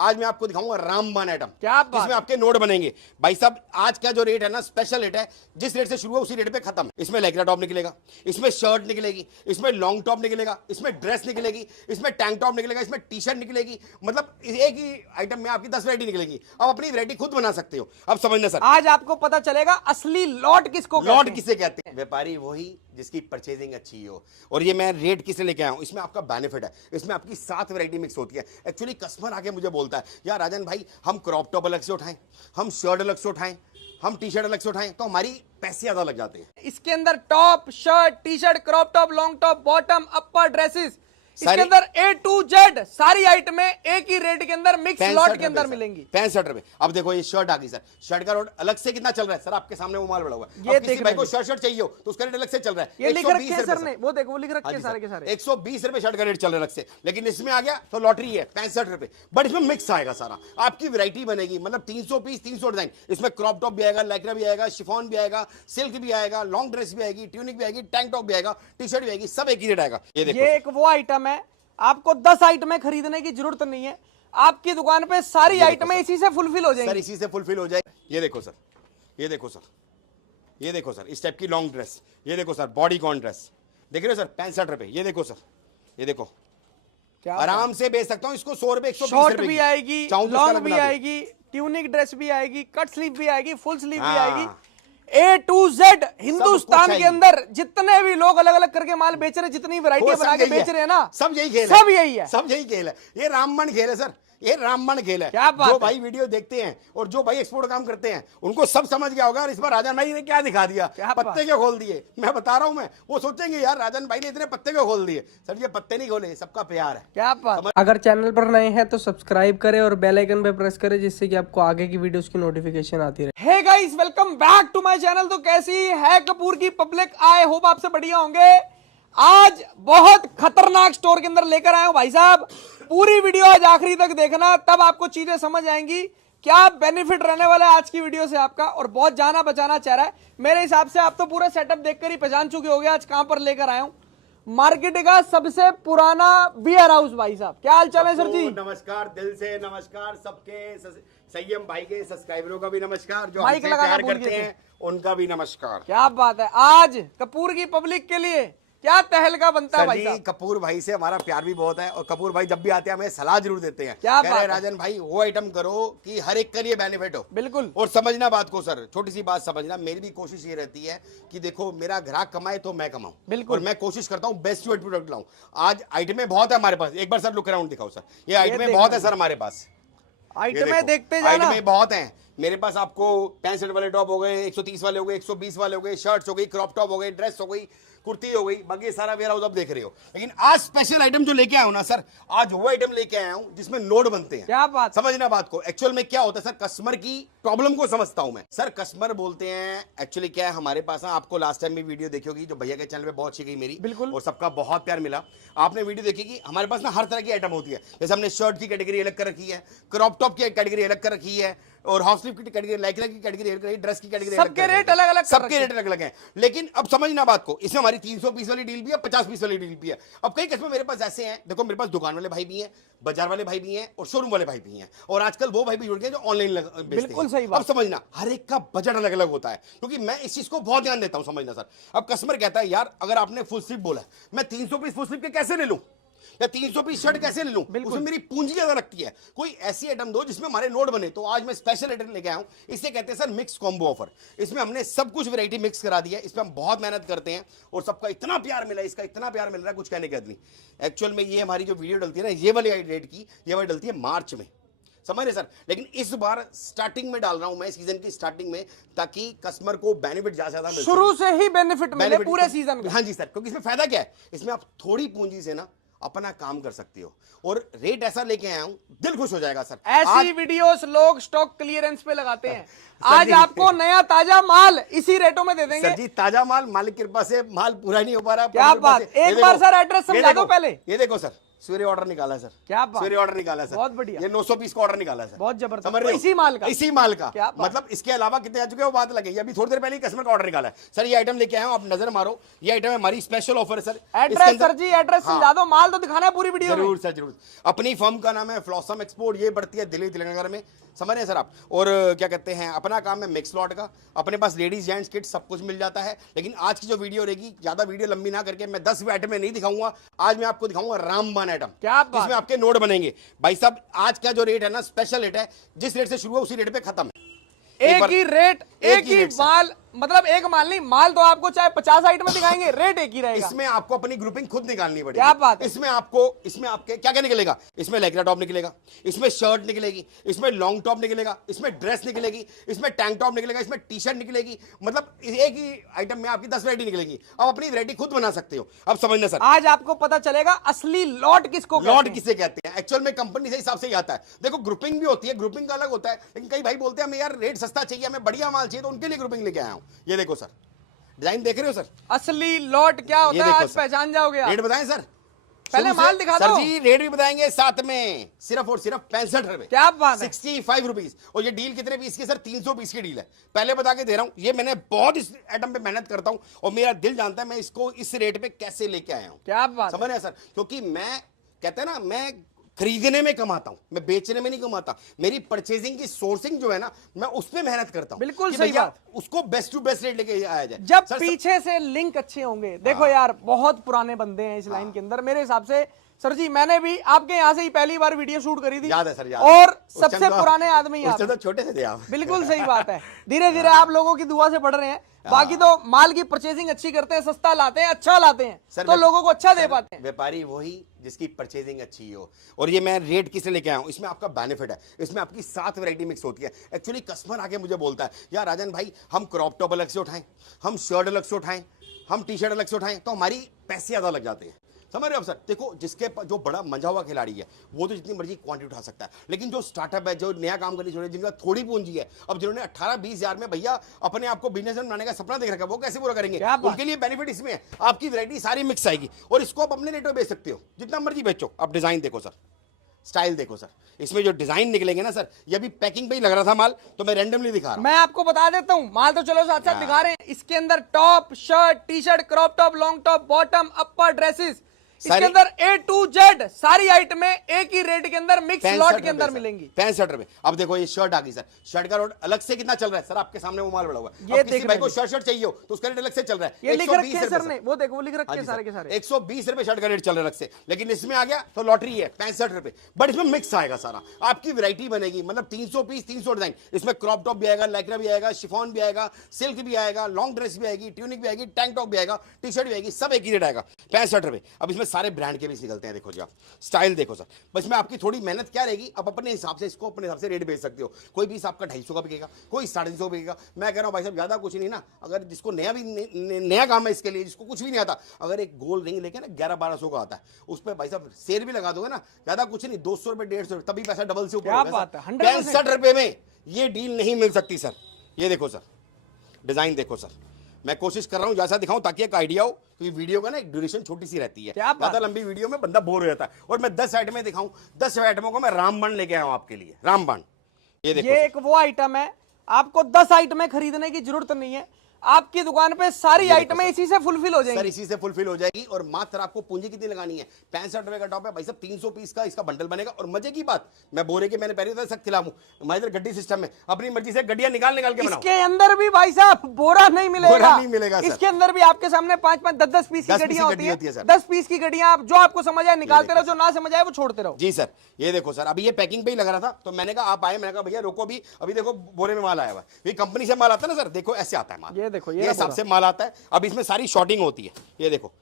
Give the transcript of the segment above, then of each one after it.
आज मैं आपको दिखाऊंगा रामबाण आइटम, क्या बात इसमें आपके नोट बनेंगे भाई साहब। आज का जो रेट है ना, स्पेशल रेट है, जिस रेट से शुरू है उसी रेट पे खत्म। इसमें लेगरा टॉप निकलेगा, इसमें शर्ट निकलेगी, इसमें लॉन्ग टॉप निकलेगा, इसमें ड्रेस निकलेगी, इसमें टैंक टॉप निकलेगा, इसमें टी शर्ट निकलेगी। मतलब एक ही आइटम में आपकी 10 वैरायटी निकलेगी। आप अपनी वैरायटी खुद बना सकते हो। अब समझना सर, आज आपको पता चलेगा असली लॉट किसको कहते लॉट हैं। किसे कहते हैं? व्यापारी वही जिसकी परचेजिंग अच्छी हो। और ये मैं रेट किसे लेके आया हूं, इसमें आपका बेनिफिट है, इसमें आपकी 7 वैरायटी मिक्स होती है। एक्चुअली कस्टमर आके मुझे बोलता है, यार राजन भाई, हम क्रॉप टॉप अलग से उठाएं, हम शर्ट अलग से उठाएं, हम टी शर्ट अलग से उठाएं, तो हमारी पैसे ज्यादा लग जाते हैं। इसके अंदर top, shirt, T shirt, crop top, long top, bottom, upper, dresses, इसके अंदर A to Z सारी आइटमें एक ही रेट के अंदर मिक्स लॉट के अंदर मिलेंगी। 65 रुपए। अब देखो ये शर्ट आ गई सर, शर्ट का रेट अलग से कितना चल रहा है सर, आपके सामने वो माल बड़ा हुआ है। ये अब किसी भाई को शर्ट चाहिए हो तो उसका रेट अलग से चल रहा है। ये लिख रखे हैं सर ने, वो देखो वो लिख रखे हैं सारे के सारे। 120 रुपए शर्ट का रेट चल रहा है अलग से। लेकिन इसमें आ गया तो लॉटरी है 65 रुपए, बट इसमें मिक्स आएगा सारा, आपकी वैरायटी बनेगी। मतलब 300 पीस, 300 डिजाइन। इसमें क्रॉप टॉप भी आएगा, लाइक्रा भी आएगा, शिफॉन भी आएगा, सिल्क भी आएगा, लॉन्ग ड्रेस भी आएगी, ट्यूनिक भी आएगी, टैंक टॉप भी आएगा, टी शर्ट भी आएगी, सब एक ही रेट आएगा। ये देखो, ये एक वो आइटम है, आपको 10 आइटमें खरीदने की जरूरत नहीं है। आपकी दुकान पे सारी आइटमें इसी से फुलफिल हो जाएंगी। सर इसी से फुलफिल हो जाए। ये देखो सर, ये देखो सर, ये देखो सर, इस टाइप की लॉन्ग ड्रेस। ये देखो सर, बॉडी कॉन ड्रेस देख रहे हो सर, 65 रुपए। ये देखो सर, ये देखो, क्या आराम से बेच सकता हूँ इसको 100 रुपए, 120 शॉर्ट रुपए भी की। आएगी, चाहूं तो इसका लॉन्ग अलग भी बना दूं। आएगी, ट्यूनिक ड्रेस भी आएगी, कट स्लीव भी आएगी, फुल स्लीव भी हाँ। आएगी। A to Z हिंदुस्तान के आएगी। अंदर जितने भी लोग अलग अलग करके माल बेच रहे हैं, जितनी वैरायटी वो बना सब के यही बेच है। रहे हैं ना, सब यही खेल सब यही है। सब यही खेल है। ये रामबाण खेल है सर, ये रामबाण खेल है। क्या बात जो है? भाई वीडियो देखते हैं और जो भाई एक्सपोर्ट काम करते हैं उनको सब समझ गया होगा। और इस बार राजन भाई ने क्या दिखा दिया, क्या बात? पत्ते क्यों खोल दिए। मैं बता रहा हूं, मैं वो सोचेंगे यार राजन भाई ने इतने पत्ते क्यों खोल दिए। सर ये पत्ते नहीं खोले, सबका प्यार है। क्या बात। अगर चैनल पर नए हैं तो सब्सक्राइब करें और बेल आइकन पे प्रेस करें, जिससे कि आपको आगे की वीडियोस की नोटिफिकेशन आती रहे। Hey guys, welcome back to my channel. तो कैसी है कपूर की पब्लिक? आई होप आपसे बढ़िया होंगे। आज बहुत खतरनाक स्टोर के अंदर लेकर आए हूं भाई साहब। पूरी वीडियो आज आखिरी तक देखना, तब आपको चीजें समझ आएंगी क्या बेनिफिट रहने वाला है आज की वीडियो से आपका। और बहुत जाना बचाना चेहरा है मेरे हिसाब से। आप तो पूरा सेटअप देखकर ही पहचान चुके होंगे आज कहां पर लेकर आया हूं। मार्केट का सबसे पुराना वेयर हाउस। भाई साहब क्या हाल चाल है सर जी? नमस्कार, दिल से नमस्कार सबके। संयम भाई के सब्सक्राइबरों का भी नमस्कार, जो माइक हमसे लगाना प्यार भूल करते गए थे। हैं उनका भी नमस्कार। क्या बात है, आज कपूर की पब्लिक के लिए क्या तहलका बनता है सर भाई जी, साहब? कपूर भाई से हमारा प्यार भी बहुत है और कपूर भाई जब भी आते हैं हमें सलाह जरूर देते हैं। क्या कह बात रहे है? राजन भाई वो आइटम करो कि हर एक के लिए बेनिफिट हो। बिल्कुल। और समझना बात को सर, छोटी सी बात समझना, मेरी भी कोशिश ये रहती है कि देखो मेरा ग्राहक कमाए तो मैं कमाऊं। बिल्कुल। और मैं कोशिश करता हूं बेस्ट टू प्रोडक्ट लाऊं। आज आइटमें बहुत है हमारे पास। एक बार सर लुक अराउंड दिखाओ सर, ये आइटमें बहुत है सर हमारे पास। आइटमें देखते जाना। आइटमें बहुत हैं मेरे पास। आपको 65 वाले टॉप हो गए, 130 वाले हो गए, 120 वाले हो गए, शर्ट्स हो गई, क्रॉप टॉप हो गई, ड्रेस हो गई, कुर्ती हो गई, बाकी सारा वेयर हाउस आप देख रहे हो। लेकिन आज स्पेशल आइटम जो लेके आया हूं ना सर, आज वो आइटम लेके आया हूं जिसमें नोट बनते हैं। क्या बात। समझना बात को। एक्चुअल में क्या होता है सर, कस्टमर की प्रॉब्लम को समझता हूं मैं। सर कस्टमर बोलते हैं, एक्चुअली क्या है हमारे पास ना, आपको लास्ट टाइम भी वीडियो देखी होगी जो भैया के चैनल पे बहुत अच्छी गई मेरी, बिल्कुल। और सबका बहुत प्यार मिला। आपने वीडियो देखी कि हमारे पास ना हर तरह की आइटम होती है। जैसे हमने शर्ट की कैटेगरी अलग कर रखी है, क्रॉप टॉप की कैटेगरी अलग कर रखी है, और हाफ स्लीव की कैटेगरी, लाइक्रा की कैटेगरी अलग, ड्रेस की कैटेगरी अलग। सबके रेट अलग अलग, सबके रेट अलग अलग हैं। लेकिन अब समझना बात को, इसमें हमारी 300 पीस वाली डील भी है, 50 पीस वाली डील भी है। अब कई कस्टमर मेरे पास ऐसे हैं, देखो मेरे पास दुकान वाले भाई भी हैं, बाजार वाले भाई भी हैं, और शोरूम वाले भाई भी हैं, और आजकल वो भाई भी जुड़ गए जो ऑनलाइन बेचते हैं। बिल्कुल सही बात। अब समझना हर एक का बजट अलग अलग होता है, क्योंकि मैं इस चीज को बहुत ध्यान देता हूं। समझना सर, अब कस्टमर कहता है यार अगर आपने फुल स्लीव बोला, मैं 300 पीस फुल स्लीव के कैसे ले लूं, या 300 पीस शर्ट कैसे ले लूं, उसमें मेरी पूंजी ज्यादा लगती है। कोई ऐसी आइटम दो जिसमें हमारे नोट बने। तो आज मैं स्पेशल आइटम लेके आया हूं, इसे कहते हैं सर मिक्स कॉम्बो ऑफर। इसमें हमने सब कुछ वैरायटी मिक्स करा दी है। इसमें हम बहुत मेहनत करते हैं और सबका इतना प्यार मिला, इसका इतना प्यार मिल रहा है कुछ कहने की हद नहीं। एक्चुअल में ये हमारी जो वीडियो डलती है ना, ये वाली रेट की, ये वाली डलती है मार्च में, समझ रहे सर। लेकिन इस बार स्टार्टिंग में डाल रहा हूं मैं, सीजन की स्टार्टिंग में, ताकि कस्टमर को बेनिफिट ज्यादा मिले, शुरू से ही बेनिफिट मिले पूरे सीजन में। हाँ जी सर, क्योंकि इसमें फायदा क्या है, इसमें आप थोड़ी पूंजी से ना अपना काम कर सकते हो। और रेट ऐसा लेके आया हूं, दिल खुश हो जाएगा सर। ऐसी वीडियोस लोग स्टॉक क्लियरेंस पे लगाते हैं। आज आपको नया ताजा माल इसी रेटों में दे देंगे सर जी। ताजा माल, मालिक की कृपा से माल पूरा नहीं हो पा रहा। क्या बात। एक बार सर एड्रेस समझा दो पहले। ये देखो सर, सवेरे ऑर्डर निकाला है सर, क्या बात, सवेरे ऑर्डर निकाला है सर, बहुत बढ़िया। ये 900 पीस का ऑर्डर निकाला है सर, बहुत जबरदस्त, समझ रहे हो? इसी माल का, इसी माल का, क्या बात। मतलब इसके अलावा कितने आ चुके हैं वो बात लगे। अभी थोड़ी देर पहले कस्टमर का ऑर्डर निकाला है सर, ये आइटम लेके आया हूं, आप नजर मारो, ये आइटम है हमारी स्पेशल ऑफर है सर। एड्रेस सर जी, एड्रेस समझा दो, माल तो दिखाना है पूरी वीडियो में। जरूर सर जरूर। अपनी फर्म का नाम है फ्लॉसम एक्सपोर्ट, ये बढ़ती है दिल्ली तिलंगाना में, समझ रहे हैं सर आप। और क्या कहते हैं, अपना काम है मिक्स लॉट का, अपने पास लेडीज जेंट्स किट सब कुछ मिल जाता है। लेकिन आज की जो वीडियो रहेगी, ज्यादा वीडियो लंबी ना करके मैं 10 आइटम में नहीं दिखाऊंगा, आज मैं आपको दिखाऊंगा रामबाण आइटम, क्या बात, इसमें आपके नोट बनेंगे भाई साहब। आज का जो रेट है ना, स्पेशल रेट है, जिस रेट से शुरू है उसी रेट पे खत्म है। एक ही रेट, एक ही रेट माल, मतलब एक माल नहीं, माल तो आपको चाहे 50 आइटम में दिखाएंगे, रेट एक ही रहेगा। इसमें आपको अपनी ग्रुपिंग खुद निकालनी पड़ेगी। क्या बात है। इसमें आपको, इसमें आपके क्या क्या निकलेगा, इसमें लेगरा टॉप निकलेगा, इसमें शर्ट निकलेगी, इसमें लॉन्ग टॉप निकलेगा, इसमें ड्रेस निकलेगी, इसमें टैंक टॉप निकलेगा, इसमें टी शर्ट निकलेगी, मतलब एक ही आइटम में आपकी 10 वैरायटी निकलेगी। अब अपनी वैरायटी खुद बना सकते हो। अब समझना सर, आज आपको पता चलेगा असली लॉट किसको कहते लॉट हैं। किसे कहते हैं, एक्चुअल में कंपनी से हिसाब से ही आता है। देखो ग्रुपिंग भी होती है, ग्रुपिंग का अलग होता है, लेकिन कई भाई बोलते हैं हमें यार रेट सस्ता चाहिए, हमें बढ़िया माल चाहिए, तो उनके लिए ग्रुपिंग लेके आया हूं। ये देखो सर, डिजाइन देख रहे हो सर, असली लॉट क्या होता है, आज पहचान जाओगे आप। रेट बताएं सर, पहले माल दिखा सर दो। जी, रेट भी बताएंगे साथ में, सिर्फ और सिर्फ 65 रुपए। क्या बात है, 65 रुपीज। और ये डील कितने पीस की सर, 300 पीस की डील है, पहले बता के दे रहा हूं। ये मैंने बहुत इस आइटम पे मेहनत करता हूं, और मेरा दिल जानता है मैं इसको इस रेट पे कैसे लेके आया हूं। क्या बात, समझ रहे हैं सर, क्योंकि मैं, कहते हैं ना, मैं खरीदने में कमाता हूं, मैं बेचने में नहीं कमाता। मेरी परचेजिंग की सोर्सिंग जो है ना, मैं उस पे मेहनत करता हूं। बिल्कुल कि सही भैया बात। उसको बेस्ट टू बेस्ट रेट लेके आया जाए। जब सर, पीछे से लिंक अच्छे होंगे। देखो यार, बहुत पुराने बंदे हैं इस लाइन के अंदर, मेरे हिसाब से सर जी, मैंने भी आपके यहाँ से ही पहली बार वीडियो शूट करी थी। याद है सर, याद और उस सबसे टाइम तो पुराने आदमी उस आप, टाइम तो छोटे से थे आप। बिल्कुल सही बात है। धीरे धीरे आप लोगों की दुआ से बढ़ रहे हैं। बाकी तो माल की परचेजिंग अच्छी करते हैं, सस्ता लाते हैं, अच्छा लाते हैं, तो लोगों को अच्छा दे पाते हैं। व्यापारी वही जिसकी परचेजिंग अच्छी हो। और ये मैं रेट किस लिए लेके आया हूं, इसमें आपका बेनिफिट है, इसमें आपकी 7 वैरायटी मिक्स होती है। एक्चुअली कस्टमर आके मुझे बोलता है, यार राजन भाई, हम क्रॉप टॉप अलग से उठाएं, हम शर्ट अलग से उठाएं, हम टी शर्ट अलग से उठाएं, तो हमारी पैसे ज्यादा लग जाते हैं। समझ रहे हो आप सर। देखो जिसके जो बड़ा मंझा हुआ खिलाड़ी है वो तो जितनी मर्जी क्वांटिटी उठा सकता है, लेकिन जो स्टार्टअप है, जो नया काम करने छोड़े, जिनका थोड़ी पूंजी है, अब जिन्होंने 18-20 हजार में भैया अपने आप को बिजनेस बनाने का सपना देख रखा है, वो कैसे पूरा करेंगे। उनके लिए बेनिफिट इसमें है, आपकी वैरायटी सारी मिक्स आएगी, और इसको आप अपने रेट में बेच सकते हो, जितना मर्जी बेचो। आप डिजाइन देखो सर, स्टाइल देखो सर, इसमें जो डिजाइन निकलेंगे ना सर, ये अभी पैकिंग पे ही लग रहा था माल, तो मैं रैंडमली दिखा रहा हूं। मैं आपको बता देता हूं, माल तो चलो साथ साथ दिखा रहे हैं। इसके अंदर top, shirt, T shirt, crop top, long top, bottom, upper dresses, इसके अंदर A to Z सारी आइटमें एक ही रेट के अंदर मिक्स लॉट के अंदर मिलेंगी। 65 रुपए। अब देखो ये शर्ट आ गई सर, शर्ट का रेट अलग से कितना चल रहा है सर, आपके सामने वो माल बड़ा हुआ है। ये किसी भाई को शर्ट चाहिए हो तो उसका रेट अलग से चल रहा है। ये लिख रखे हैं सर ने, वो देखो वो लिख रखे हैं सारे के सारे। 120 रुपए शर्ट का रेट चल रहा है अलग से, लेकिन इसमें आ गया तो लॉटरी है 65 रुपए, बट इसमें मिक्स आएगा सारा, आपकी वैरायटी बनेगी। मतलब 300 पीस, 300 डिजाइन, इसमें क्रॉप टॉप भी आएगा, लैक्रा भी आएगा, शिफॉन भी आएगा, सिल्क भी आएगा, लॉन्ग ड्रेस भी आएगी, ट्यूनिक भी आएगी, टैंक टॉप भी आएगा, टी शर्ट भी आएगी, सब एक ही रेट आएगा 65 रुपए। अब इसमें सारे ब्रांड के भी निकलते हैं, देखो जी आप स्टाइल देखो सर। बस में आपकी थोड़ी मेहनत क्या रहेगी, आप अपने हिसाब से इसको अपने हिसाब से रेट बेच सकते हो। कोई पीस आपका 250 का बिकेगा, कोई 350 बिकेगा। मैं कह रहा हूं भाई साहब ज्यादा कुछ नहीं ना, अगर जिसको नया भी नया काम है, इसके लिए जिसको कुछ भी नहीं आता, अगर एक गोल रिंग लेके ना 1100-1200 का आता है, उस पर भाई साहब सेल भी लगा दोगे ना, ज्यादा कुछ नहीं, 200 रुपए, 150 रुपए, तभी पैसा डबल से ऊपर होगा। 65 रुपए में ये डील नहीं मिल सकती सर। ये देखो सर, डिजाइन देखो सर, मैं कोशिश कर रहा हूं जैसा दिखाऊं ताकि एक आइडिया हो, क्योंकि वीडियो का ना एक ड्यूरेशन छोटी सी रहती है, ज्यादा लंबी वीडियो में बंदा बोर हो जाता है। और मैं 10 आइटमें दिखाऊं, 10 आइटमों को मैं रामबाण लेके आया हूं आपके लिए, रामबाण। ये देखो, ये एक वो आइटम है, आपको 10 आइटमें खरीदने की जरूरत नहीं है, आपकी दुकान पे सारी आइटमें इसी से फुलफिल हो जाएंगी। सर इसी से फुलफिल हो जाएगी। और मात्र आपको पूंजी कितनी लगानी है, 65 रुपए का टॉप है भाई साहब, 300 पीस का इसका बंडल बनेगा। और मजे की बात, मैं बोरे के मैंने पहले सख्त खिलाफ हूं, हमारे इधर गड्डी सिस्टम में अपनी मर्जी से गड्डियां निकाल के बनाओ। इसके अंदर भी भाई साहब बोरा नहीं मिलेगा, बोरा नहीं मिलेगा सर। इसके अंदर भी आपके सामने 5-5, 10-10 पीस की गड्डियां होती है। 10 पीस की गड्डियां, आप जो आपको समझ आए निकालते रहो, जो ना समझ आए वो छोड़ते रहो। जी सर, ये देखो सर, अभी ये पैकिंग पे ही लगा रहा था, तो मैंने कहा आप आए, मैंने कहा भैया रोको भी, अभी देखो बोरे में माल आया हुआ है। कंपनी से माल आता है ना सर, देखो ऐसे आता है माल, ये देखो ये हिसाब से माल आता है। अब इसमें सारी शॉर्टिंग होती है, ये देखो,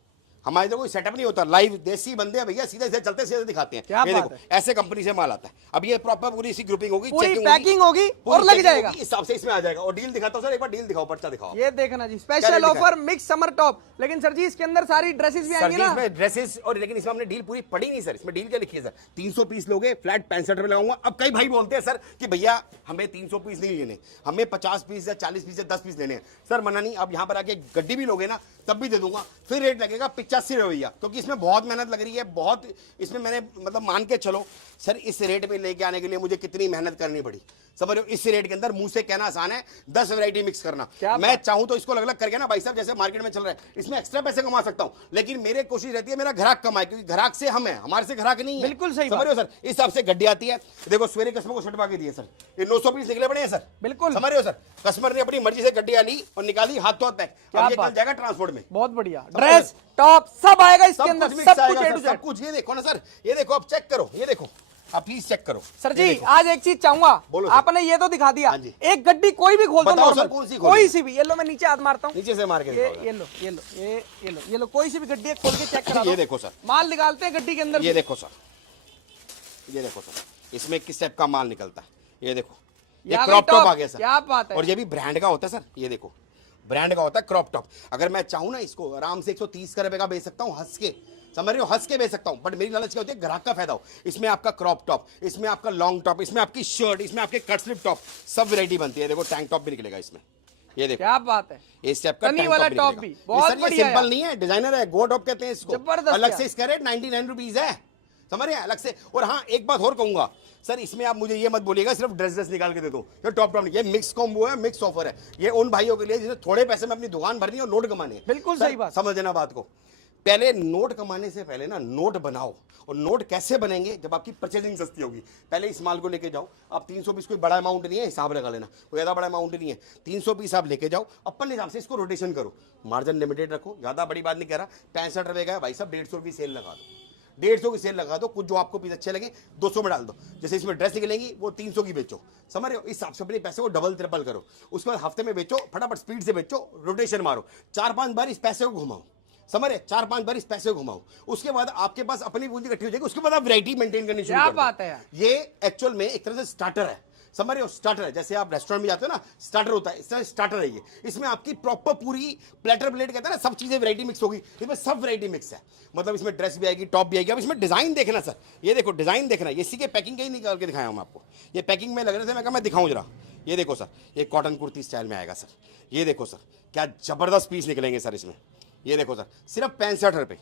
हमारे तो कोई सेटअप नहीं होता, लाइव देसी बंदे हैं भैया, सीधे सीधे चलते सीधे दिखाते हैं। ये देखो ऐसे कंपनी से माल आता है। अब ये प्रॉपर पूरी इसी ग्रुपिंग होगी, पूरी पैकिंग होगी और लग जाएगा, इस हिसाब से इसमें आ जाएगा। और डील दिखाता हूं सर, एक बार डील दिखाओ, पर्चा दिखाओ। ये देखना जी, special offer mix summer top. लेकिन सर जी इसके अंदर सारी ड्रेसेस भी आएंगी ना, इसमें ड्रेसेस। और लेकिन इसमें हमने डील पूरी पड़ी नहीं सर, इसमें डील क्या लिखी है सर, 300 पीस लोगे फ्लैट 65 रुपए लगाऊंगा। अब कई भाई बोलते हैं सर कि भैया हमें 300 पीस नहीं लेने, हमें 50 पीस या 40 पीस या 10 पीस लेने हैं। सर मना नहीं, अब यहाँ पर आके गड्डी भी लोगे ना तब भी दे दूंगा, फिर रेट लगेगा 85 85 रुपये भैया, क्योंकि इसमें बहुत मेहनत लग रही है, बहुत इसमें मैंने मतलब मान के चलो सर, इस रेट में लेके आने के लिए मुझे कितनी मेहनत करनी पड़ी, समझ रहे हो। इस रेट के अंदर मुंह से कहना आसान है, 10 वैरायटी मिक्स करना। मैं चाहूं तो इसको अलग अलग करके ना भाई साहब, जैसे मार्केट में चल रहा है, इसमें एक्स्ट्रा पैसे कमा सकता हूं, लेकिन मेरी कोशिश रहती है मेरा ग्राहक कमाए, क्योंकि ग्राहक से हम है, हमारे से ग्राहक नहीं है। बिल्कुल सही, समझ रहे हो सर। इस हिसाब से गड्डी आती है। देखो सवेरे कस्टमर को छटवा के दिए सर, ये 900 पीस निकले पड़े हैं सर। बिल्कुल समझ रहे हो सर, कस्टमर ने अपनी मर्जी से गड्डियां ली और निकाली, हाथ तो हाथ पैक, अब ये कल जाएगा ट्रांसपोर्ट में। बहुत बढ़िया, ड्रेस टॉप सब आएगा इसके अंदर, सब कुछ। ये देखो ना सर, ये देखो, आप चेक करो, ये देखो, आप प्लीज चेक करो सर जी। आज एक चीज चाहूंगा, आपने ये तो दिखा दिया, एक गड्डी कोई भी खोल दो, नॉर्मल कोई सी भी, ये लो मैं नीचे हाथ मारता हूँ, नीचे से मार के ये लो कोई सी भी गड्डी खोल के चेक करा दो। ये देखो सर, माल निकालते हैं गड्डी के अंदर। ये देखो सर, ये देखो सर, इसमें किस टाइप का माल निकलता है, ये देखो, ये क्रॉप टॉप आ गया सर। क्या बात है। और ये भी ब्रांड का होता है सर, ये देखो ब्रांड का होता है क्रॉप टॉप। अगर मैं चाहूँ ना, इसको आराम से 130 रुपए का बेच सकता हूँ, हंस के, समझ रहे हो, हंस के बेच सकता हूँ, बट मेरी लालच क्या होती है, ग्राहक का फायदा हो। इसमें आपका क्रॉप टॉप, इसमें आपका लॉन्ग टॉप, इसमें आपकी शर्ट, इसमें आपके कट स्लिप टॉप, सब वैरायटी बनती है। देखो टैंक टॉप भी निकलेगा इसमें, ये देखो, क्या बात है। इस टाइप का टैंक वाला टॉप भी बहुत बढ़िया, सिंपल नहीं है, डिजाइनर है, गो टॉप कहते हैं इसको। जबरदस्त। अलग से इसका रेट 99 रुपीज है, समझ रहे हैं, अलग से। और हाँ, एक बात और कहूंगा सर, इसमें आप मुझे ये मत बोलिएगा सिर्फ ड्रेस निकाल के दे दो, ये टॉप टॉप नहीं, ये मिक्स कॉम्बो है, मिक्स ऑफर है। ये उन भाइयों के लिए जिन्हें थोड़े पैसे में अपनी दुकान भरनी है और नोट कमाने हैं। बिल्कुल सही बात, समझना बात को। पहले नोट कमाने से पहले ना नोट बनाओ, और नोट कैसे बनेंगे, जब आपकी परचेजिंग सस्ती होगी। पहले इस माल को लेके जाओ, आप 300 पीस, कोई बड़ा अमाउंट नहीं है, हिसाब लगा लेना, कोई ज़्यादा बड़ा अमाउंट नहीं है, 300 पीस आप लेके जाओ, अपन हिसाब से इसको रोटेशन करो, मार्जिन लिमिटेड रखो, ज़्यादा बड़ी बात नहीं कह रहा। 65 रुपए का है भाई साहब, 150 की सेल लगा दो, 150 की सेल लगा दो, कुछ जो आपको पीस अच्छे लगे 200 में डाल दो, जैसे इसमें ड्रेस निकलेंगी वो 300 की बेचो, समझ रहे हो। इस हिसाब से अपने पैसे को डबल ट्रिपल करो, उसके बाद हफ्ते में बेचो, फटाफट स्पीड से बेचो, रोटेशन मारो, 4-5 बार इस पैसे को घुमाओ, समझ रहे, 4-5 बार इस पैसे को घुमाओ, उसके बाद आपके पास अपनी पूंजी इकट्ठी हो जाएगी, उसके बाद आप वैरायटी मेंटेन करनी शुरू कर दो। क्या बात है यार। ये एक्चुअल में एक तरह से स्टार्टर है, समझ रहे हो, स्टार्टर है। जैसे आप रेस्टोरेंट में जाते हो ना, स्टार्टर होता है, इस तरह स्टार्टर है ये। इसमें आपकी प्रॉपर पूरी प्लेटर प्लेट कहते हैं ना, सब चीजें वैरायटी मिक्स होगी, इसमें सब वैरायटी मिक्स है। मतलब इसमें ड्रेस भी आएगी, टॉप भी आएगी। अब इसमें डिजाइन देखना सर, ये देखो डिजाइन देखना, ये इसी के पैकिंग के ही निकाल के दिखाया हूं आपको। ये पैकिंग में लग रहे थे, मैं कहा मैं दिखाऊं जरा। ये देखो सर, ये कॉटन कुर्ती स्टाइल में आएगा सर। ये देखो सर, क्या जबरदस्त पीस निकलेंगे सर इसमें। ये देखो सर, सिर्फ 65 रुपए,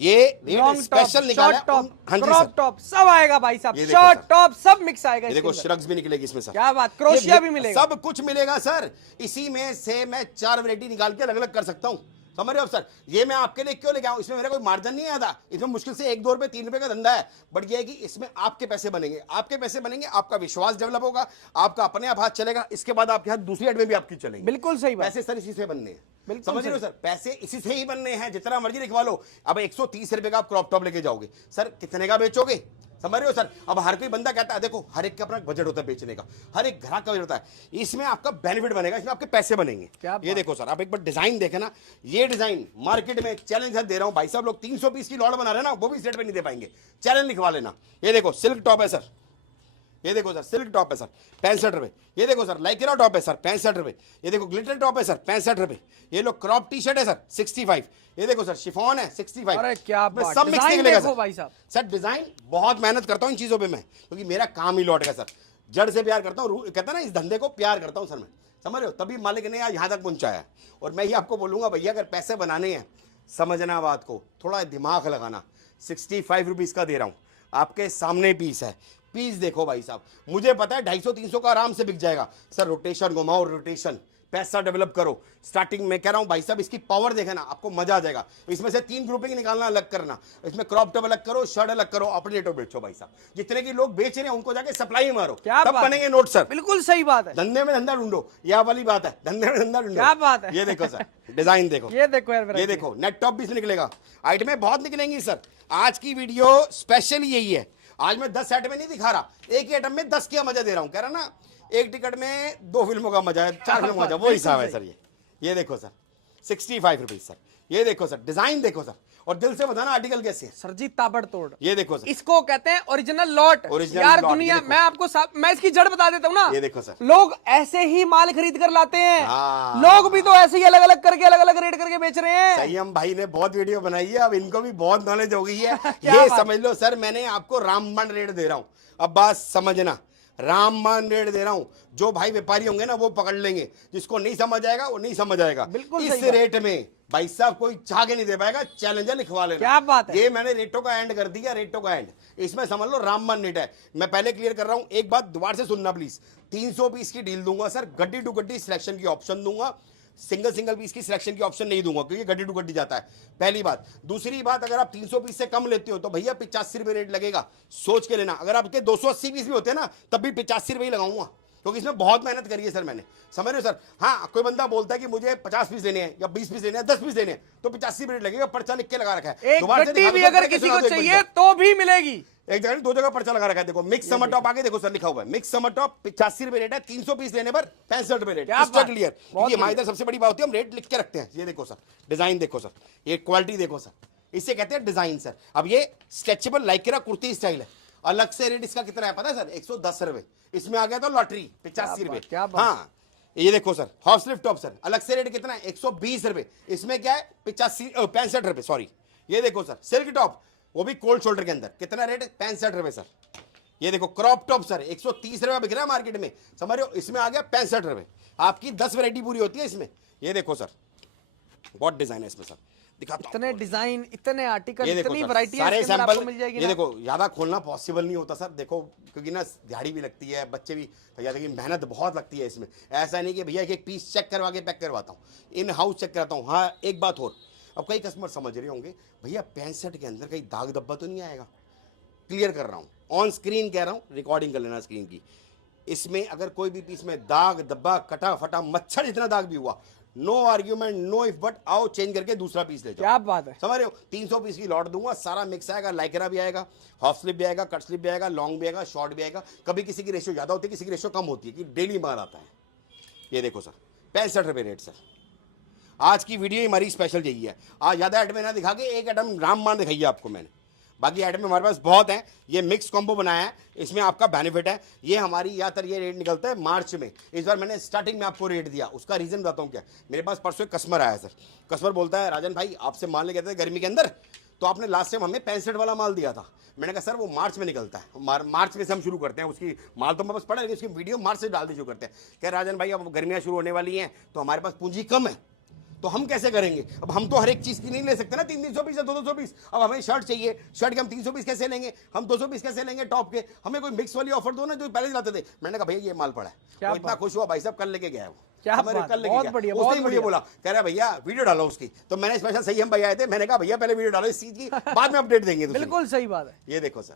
ये स्पेशल निकाला। हाँ जी सर, टॉप सब आएगा भाई साहब, शॉर्ट टॉप सब मिक्स आएगा। ये देखो श्रग्स भी निकलेगी इसमें सर, क्या बात, क्रोशिया भी मिलेगा, सब कुछ मिलेगा सर। इसी में से मैं 4 वैरायटी निकाल के अलग अलग कर सकता हूँ, समझ रहे हो सर। ये मैं आपके लिए क्यों लेके आऊं, इसमें मेरा कोई मार्जिन नहीं आता, इसमें मुश्किल से 1-2 रुपए 3 रुपए का धंधा है, बट ये है कि इसमें आपके पैसे बनेंगे, आपके पैसे बनेंगे, आपका विश्वास डेवलप होगा, आपका अपने आप हाथ चलेगा, इसके बाद आपके हाथ दूसरी एड में भी आपकी चलेगी। बिल्कुल सही बात। पैसे सर इसी से बनने हैं, समझ रहे हो सर, पैसे इसी से ही बनने हैं, जितना मर्जी लिखवा लो। अब 130 रुपए का आप क्रॉप टॉप लेके जाओगे सर, कितने का बेचोगे, समझ रहे हो सर। अब हर कोई बंदा कहता है, देखो हर एक का अपना बजट होता है बेचने का, हर एक ग्राहक का बजट होता है, इसमें आपका बेनिफिट बनेगा, इसमें आपके पैसे बनेंगे। ये देखो सर, आप एक बार डिजाइन देखे ना, ये डिजाइन मार्केट में चैलेंज दे रहा हूं भाई साहब, लोग 300 पीस की लॉट बना रहे हैं ना, वो भी इस रेट पे नहीं दे पाएंगे, चैलेंज लिखवा लेना। ये देखो सिल्क टॉप है सर, ये देखो सर सिल्क टॉप है सर 65 रुपए। ये देखो सर लाइक्रा टॉप है सर 65 रुपए। ये देखो ग्लिटर टॉप है सर 65 रुपए। ये लो क्रॉप टी शर्ट है सर 65। ये देखो सर शिफॉन है 65। अरे क्या बात, सब मिक्स डिजाइन निकलेगा देखो सर। भाई साहब, सर डिजाइन बहुत मेहनत करता हूँ इन चीजों पे मैं, क्योंकि मेरा काम ही लौट का सर, जड़ से प्यार करता हूँ, कहता ना इस धंधे को प्यार करता हूँ सर मैं, समझ रहे हो, तभी मालिक ने आज यहाँ तक पहुंचाया। और मैं ही आपको बोलूंगा भैया, अगर पैसे बनाने हैं, समझना बात को, थोड़ा दिमाग लगाना। 65 रुपीज का दे रहा हूँ, आपके सामने पीस है, पीस देखो भाई साहब, मुझे पता है 250-300 का आराम से बिक जाएगा सर। रोटेशन घुमाओ, रोटेशन, पैसा डेवलप करो। स्टार्टिंग में कह रहा हूं भाई साहब, इसकी पावर देखना, आपको मजा आ जाएगा। इसमें से 3 ग्रुपिंग निकालना अलग करना, इसमें क्रॉप टॉप अलग करो, शर्ट अलग करो, अपने रेटो बेचो भाई साहब। जितने की लोग बेच रहे हैं उनको जाके सप्लाई मारो, तब बनेंगे नोट सर। बिल्कुल सही बात है, धंधे में धंधा ढूंढो, यह वाली बात है, धंधे में धंधा ढूंढो। क्या बात है। ये देखो सर डिजाइन देखो, ये देखो यार, ये देखो नेट टॉप भी निकलेगा, आइटमें बहुत निकलेंगी सर। आज की वीडियो स्पेशल यही है, आज मैं 10 आइटम में नहीं दिखा रहा, एक ही आइटम में 10 का मजा दे रहा हूं। कह रहा ना, एक टिकट में 2 फिल्मों का मजा है, 4 फिल्मों का मजा, वो हिसाब है सर। ये देखो सर 65 रुपीज सर। ये देखो सर डिजाइन देखो सर, और दिल से बताना आर्टिकल कैसे है सर जी, ताबड़तोड़। ये देखो सर, इसको कहते हैं ओरिजिनल लॉट। यार दुनिया, मैं आपको मैं इसकी जड़ बता देता हूँ ना। ये देखो सर, लोग ऐसे ही माल खरीद कर लाते हैं, हाँ। लोग भी तो ऐसे ही अलग अलग करके, अलग अलग रेट करके बेच रहे हैं। संयम भाई ने बहुत वीडियो बनाई है, अब इनको भी बहुत नॉलेज हो गई है। ये समझ लो सर, मैंने आपको रामबन रेट दे रहा हूं, अब बात समझना, राममान रेट दे रहा हूं, जो भाई व्यापारी होंगे ना वो पकड़ लेंगे, जिसको नहीं समझ आएगा वो नहीं समझ आएगा। बिल्कुल इस सही बात। रेट में भाई साहब कोई चाह के नहीं दे पाएगा, चैलेंजर लिखवा लेना। क्या बात है। ये मैंने रेटों का एंड कर दिया, रेटों का एंड। इसमें समझ लो राममान रेट है। मैं पहले क्लियर कर रहा हूं, एक बात दोबारा से सुनना प्लीज। 300 पीस की डील दूंगा सर, गड्डी टू गड्डी सिलेक्शन की ऑप्शन दूंगा, सिंगल पीस की सिलेक्शन की ऑप्शन नहीं दूंगा, क्योंकि गड्डी टू गड्डी जाता है। पहली बात। दूसरी बात, अगर आप 300 पीस से कम लेते हो तो भैया 85 रुपए रेट लगेगा, सोच के लेना। अगर आपके 280 पीस भी होते हैं ना, तब भी 85 रुपए ही लगाऊंगा, क्योंकि इसमें बहुत मेहनत करी है सर मैंने, समझ रहे हो सर। हाँ, कोई बंदा बोलता है कि मुझे 50 पीस लेने हैं या 20 पीस लेने हैं, 10 पीस लेने हैं, तो 85 रेट लगेगा, पर्चा लिख के लगा रखा है। एक गड्डी भी अगर किसी को चाहिए तो भी मिलेगी, एक जगह दो जगह पर्चा लगा रखा है। देखो मिक्स समर टॉप आगे देखो सर, लिखा हुआ है मिक्स समर टॉप 85 रुपए रेट है, 300 पीस लेने पर 65 रुपए रेट। क्लियर। ये हमारे इधर सबसे बड़ी बात होती है, हम रेट लिख के रखते हैं। ये देखो सर, डिजाइन देखो सर, ये क्वालिटी देखो सर, इसे कहते हैं डिजाइन सर। अब ये स्ट्रेचेबल लाइक्रा कुर्ती स्टाइल है, अलग से रेट इसका कितना है पता है सर? 110 रुपए। इसमें आ गया तो लॉटरी 85 रुपए। हाँ, ये देखो sir, half sleeve top sir, अलग से रेट कितना है? 120 रुपए। इसमें क्या है? 65 रुपए, सॉरी। ये देखो सर, सिल्क टॉप, वो भी कोल्ड शोल्डर के अंदर, कितना रेट है? 65 रुपए सर। ये देखो क्रॉप टॉप सर, 130 रुपए बिक रहा है मार्केट में, समझ रहे हो? इसमें आ गया 65 रुपए। आपकी 10 वैरायटी पूरी होती है इसमें। ये देखो सर, बहुत डिजाइन है इसमें सर, दिखाता हूं। इतने डिजाइन, इतने आर्टिकल, ये देखो इतनी सर, वैरायटी सारे सैंपल मिल जाएगी। ये देखो, ज्यादा खोलना पॉसिबल नहीं होता सर, देखो क्योंकि ना दिहाड़ी भी लगती है, बच्चे भी, भैया देखिए मेहनत बहुत लगती है इसमें। ऐसा नहीं कि भैया एक पीस चेक करवा के पैक करवाता हूँ, इन हाउस चेक कराता हूँ। हाँ, एक बात और, अब कई कस्टमर समझ रहे होंगे भैया 65 के अंदर कहीं दाग धब्बा तो नहीं आएगा? क्लियर कर रहा हूँ, ऑन स्क्रीन कह रहा हूँ, रिकॉर्डिंग कर लेना स्क्रीन की। इसमें अगर कोई भी पीस में दाग धब्बा, कटा फटा, मच्छर जितना दाग भी हुआ, no argument, no if but, आओ चेंज करके दूसरा पीस ले जाओ। क्या बात है, समझ रहे हो? 300 पीस की लॉट दूंगा, सारा मिक्स आएगा, लाइक्रा भी आएगा, हाफ स्लिप भी आएगा, कट स्लिप भी आएगा, लॉन्ग भी आएगा, शॉर्ट भी आएगा। कभी किसी की रेशियो ज्यादा होती है, किसी की रेशियो कम होती है, कि डेली माल आता है। ये देखो सर, 65 रुपए रेट सर। आज की वीडियो हमारी स्पेशल यही है। आज ज्यादा आइटम ना दिखा के एक आइटम राममान दिखाई है आपको मैंने, बाकी आइटम हमारे पास बहुत हैं। ये मिक्स कॉम्बो बनाया है, इसमें आपका बेनिफिट है। ये हमारी यात्रा, ये रेट निकलता है मार्च में। इस बार मैंने स्टार्टिंग में आपको रेट दिया, उसका रीजन बताता हूँ क्या। मेरे पास परसों एक कस्टमर आया सर, कस्टमर बोलता है राजन भाई आपसे माल ले गए थे गर्मी के अंदर, तो आपने लास्ट टाइम हमें 65 वाला माल दिया था। मैंने कहा सर वो मार्च में निकलता है, मार्च में से हम शुरू करते हैं। उसकी माल तो मैं बस पड़ा, लेकिन उसकी वीडियो मार्च से डाल दी शुरू करते हैं। कह राजन भाई अब गर्मियाँ शुरू होने वाली हैं, तो हमारे पास पूंजी कम है, तो हम कैसे करेंगे? अब हम तो हर एक चीज की नहीं ले सकते ना, 300 पीस या 200 पीस। अब हमें शर्ट चाहिए, शर्ट के हम 300 पीस कैसे लेंगे? हम 200 पीस कैसे लेंगे टॉप के? हमें कोई मिक्स वाली ऑफर दो ना, जो पहले दिलाते थे। मैंने कहा भैया ये माल पड़ा है। वो इतना खुश हुआ भाई साहब, कल लेके गया है वो। क्या बात, बहुत बढ़िया, बहुत मुझे बोला, कह रहा भैया वीडियो डालो उसकी। तो मैंने स्पेशल, सही हम भैया आए थे, मैंने कहा भैया पहले वीडियो डालो इस चीज की, बाद में अपडेट देंगे। बिल्कुल सही बात है। ये देखो सर,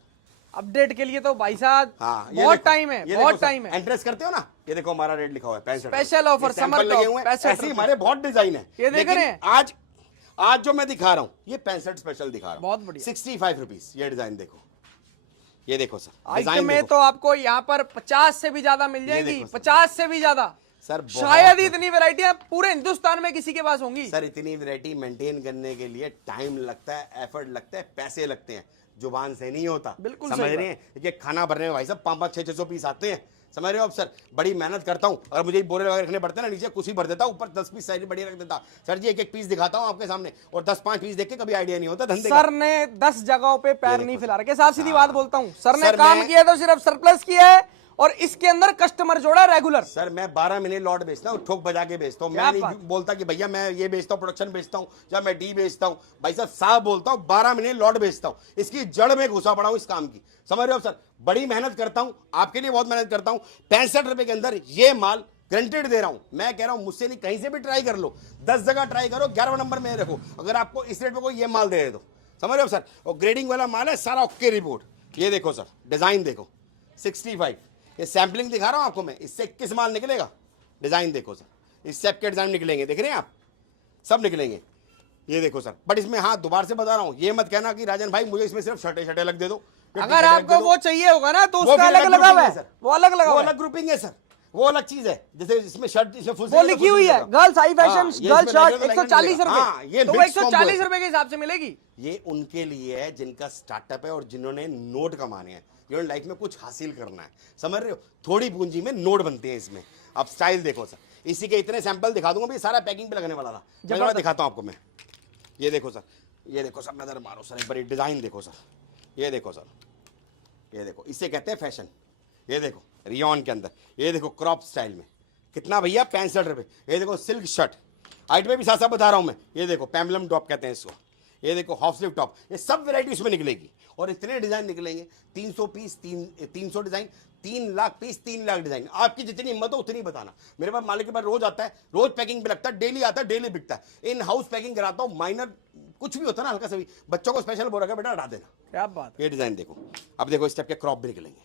अपडेट के लिए तो भाई साहब हाँ, बहुत टाइम है, बहुत टाइम है। एंट्रेस करते हो ना, ये देखो हमारा रेट लिखा हुआ है 65। स्पेशल ऑफर समर लगे हुए हैं, ऐसे हमारे बहुत डिजाइन है। ये देख रहे हैं आज जो मैं दिखा रहा हूँ ये 65 स्पेशल दिखा रहा हूँ, बहुत बढ़िया, 65 रुपीज। ये डिजाइन देखो, ये देखो सर, आइटम में तो आपको यहाँ पर 50 से भी ज्यादा मिल जाएगी, 50 से भी ज्यादा सर। शायद ही इतनी वैरायटियां पूरे हिंदुस्तान में किसी के पास होंगी सर। इतनी वैरायटी मेंटेन करने के लिए टाइम लगता है, एफर्ट लगता है, पैसे लगते हैं, जुबान से नहीं होता। बिल्कुल समझ रहे हैं? ये खाना भरने में भाई साहब 500 600 पीस आते हैं, समझ रहे हो? अब सर बड़ी मेहनत करता हूं, और मुझे बोरे वगैरह रखने पड़ते हैं ना, नीचे कुछ ही भर देता, ऊपर 10 पीस साइड बढ़िया रख देता। सर जी एक एक पीस दिखाता हूं आपके सामने, और 10-5 पीस देख के कभी आइडिया नहीं होता धंधे का। सर ने 10 जगहों पे पैर नहीं फैला रखे, साफ सीधी बात बोलता हूं। सर ने काम किया तो सिर्फ सरप्लस किया है, और इसके अंदर कस्टमर जोड़ा रेगुलर। सर मैं 12 महीने लॉट बेचता हूँ, ठोक बजा के बेचता हूँ। मैं नहीं बोलता कि भैया मैं ये बेचता हूँ, प्रोडक्शन बेचता हूँ, या मैं डी बेचता हूँ। भाई साहब साफ बोलता हूँ, 12 महीने लॉट बेचता हूँ, इसकी जड़ में घुसा पड़ा हूँ इस काम की। समझ रहे हो सर? बड़ी मेहनत करता हूँ, आपके लिए बहुत मेहनत करता हूँ। 65 रुपए के अंदर ये माल ग्रंटेड दे रहा हूं। मैं कह रहा हूं मुझसे नहीं, कहीं से भी ट्राई कर लो, 10 जगह ट्राई करो, 11वां नंबर में रखो, अगर आपको इस रेट पे कोई ये माल दे दो। समझ रहे हो सर? और ग्रेडिंग वाला माल है, सारा ओके रिपोर्ट। ये देखो सर, डिजाइन देखो, 65। ये सैम्पलिंग दिखा रहा हूं आपको मैं, इससे 21 माल निकलेगा। डिजाइन देखो सर, इस सेप के डिजाइन निकलेंगे, देख रहे हैं आप, सब निकलेंगे। ये देखो सर, बट इसमें हाँ दोबारा से बता रहा हूं, ये मत कहना कि राजन भाई मुझे इसमें सिर्फ शर्टे शर्टे लग दे दो। अगर आपको वो चाहिए होगा ना तो उसका अलग लगा हुआ है, वो अलग लगा हुआ है, अलग ग्रुपिंग है सर, वो अलग चीज है। जैसे इसमें शर्ट, इसमें फुल वो लिखी हुई है girls high fashion girl shirt 140 रुपए, तो वो 140 रुपए के हिसाब से मिलेगी। ये उनके लिए है जिनका स्टार्टअप है और जिन्होंने नोट कमाने हैं, जिन्होंने लाइफ में कुछ हासिल करना है। समझ रहे हो? थोड़ी पूंजी में नोट बनते हैं इसमें। अब स्टाइल देखो सर, इसी के इतने सैंपल दिखा दूंगा, भी सारा पैकिंग पे लगने वाला था, जब दिखाता हूं आपको मैं। ये देखो सर, ये देखो सर, नजर मारो सर एक बार, डिजाइन देखो सर, ये देखो सर, ये देखो, इसे कहते हैं फैशन। ये देखो रियॉन के अंदर, ये देखो क्रॉप स्टाइल में, कितना भैया 65 रुपये। ये देखो सिल्क शर्ट, हाइट में भी साथ साथ बता रहा हूँ मैं, ये देखो पैम्पलम टॉप कहते हैं इसको, ये देखो हाफ स्लीव टॉप, ये सब वैरायटी उसमें निकलेगी और इतने डिजाइन निकलेंगे। 300 piece, 300 design, 3 lakh piece, 3 lakh design. आपकी जितनी हिम्मत हो उतनी बताना। मेरे पास मालिक के पास रोज आता है, रोज पैकिंग पे लगता है, डेली आता है, डेली बिकता है। इन हाउस पैकिंग कराता हूँ, माइनर कुछ भी होता है ना, हल्का सा भी, बच्चों को स्पेशल बोल रखा बेटा हटा देना। क्या बात है। ये डिजाइन देखो, अब देखो इस टाइप के क्रॉप भी निकलेंगे,